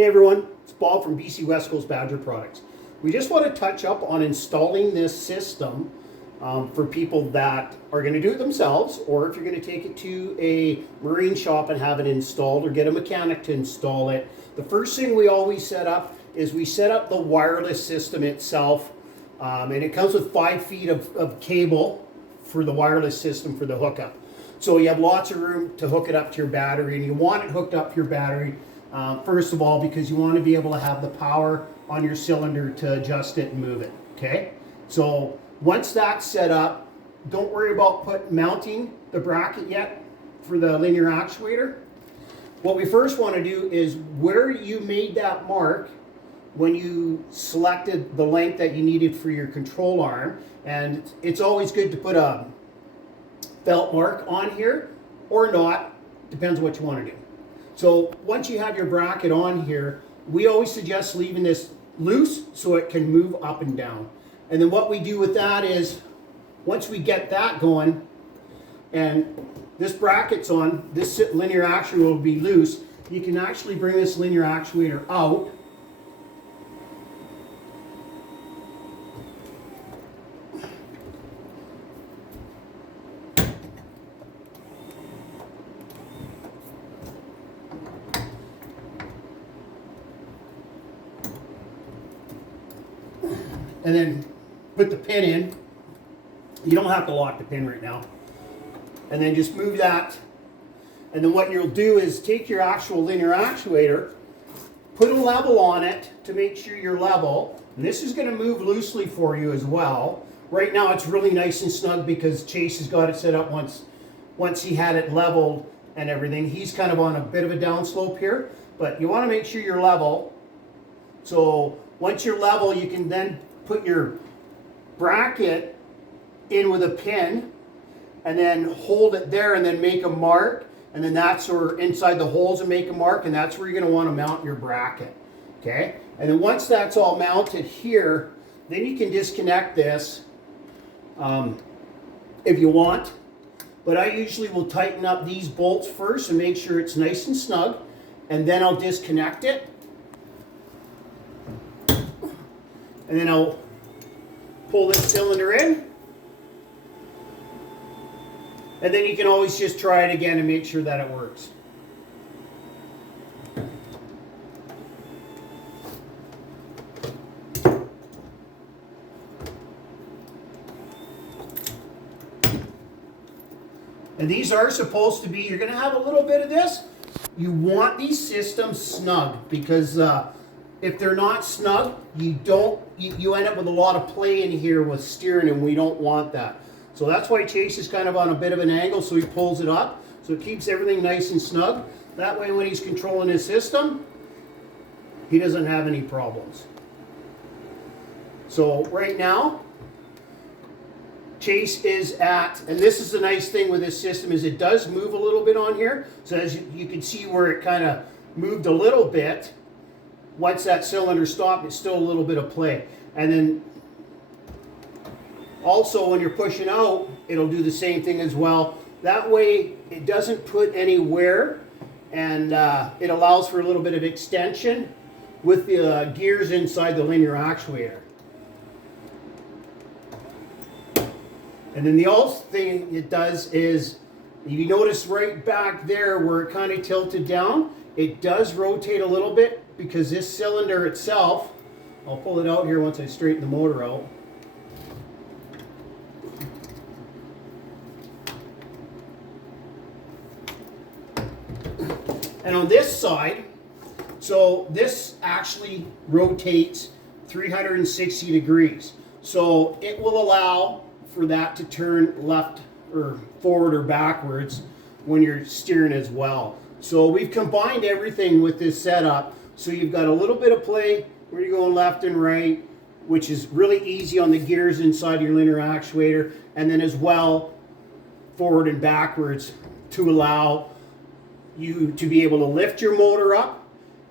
Hey everyone, it's Bob from BC West Coast Badger Products. We just want to touch up on installing this system for people that are going to do it themselves, or if you're going to take it to a marine shop and have it installed or get a mechanic to install it. The first thing we always set up is we set up the wireless system itself, and it comes with 5 feet of cable for the wireless system for the hookup. So you have lots of room to hook it up to your battery, and you want it hooked up to your battery first of all because you want to be able to have the power on your cylinder to adjust it and move it. Okay, so once that's set up, don't worry about mounting the bracket yet for the linear actuator. What we first want to do is where you made that mark when you selected the length that you needed for your control arm, and it's always good to put a felt mark on here or not, depends what you want to do. So once you have your bracket on here, we always suggest leaving this loose so it can move up and down. And then what we do with that is, once we get that going and this bracket's on, this linear actuator will be loose, you can actually bring this linear actuator out . And then put the pin in. You don't have to lock the pin right now. And then just move that. And then what you'll do is take your actual linear actuator, put a level on it to make sure you're level. And this is going to move loosely for you as well. Right now it's really nice and snug because Chase has got it set up once he had it leveled and everything. He's kind of on a bit of a downslope here, but you want to make sure you're level. So once you're level, you can then put your bracket in with a pin and then hold it there and then make a mark, and then that's where inside the holes and make a mark, and that's where you're going to want to mount your bracket. Okay, and then once that's all mounted here, then you can disconnect this if you want, but I usually will tighten up these bolts first and make sure it's nice and snug, and then I'll disconnect it. And then I'll pull this cylinder in. And then you can always just try it again and make sure that it works. And these are supposed to be, you're going to have a little bit of this. You want these systems snug because if they're not snug, you end up with a lot of play in here with steering, and we don't want that. So that's why Chase is kind of on a bit of an angle, so he pulls it up. So it keeps everything nice and snug. That way when he's controlling his system, he doesn't have any problems. So right now, Chase is at, and this is the nice thing with this system, is it does move a little bit on here. So as you can see where it kind of moved a little bit. Once that cylinder stopped, it's still a little bit of play. And then also when you're pushing out, it'll do the same thing as well. That way it doesn't put any wear, and it allows for a little bit of extension with the gears inside the linear actuator. And then the other thing it does is, you notice right back there where it kind of tilted down, it does rotate a little bit because this cylinder itself, I'll pull it out here once I straighten the motor out. And on this side, so this actually rotates 360 degrees. So it will allow for that to turn left or forward or backwards when you're steering as well. So we've combined everything with this setup. So you've got a little bit of play where you're going left and right, which is really easy on the gears inside your linear actuator, and then as well forward and backwards to allow you to be able to lift your motor up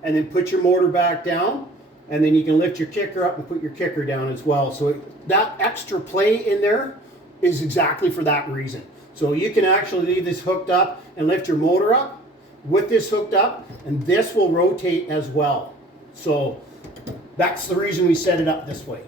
and then put your motor back down, and then you can lift your kicker up and put your kicker down as well. So that extra play in there is exactly for that reason. So you can actually leave this hooked up and lift your motor up with this hooked up, and this will rotate as well. So that's the reason we set it up this way.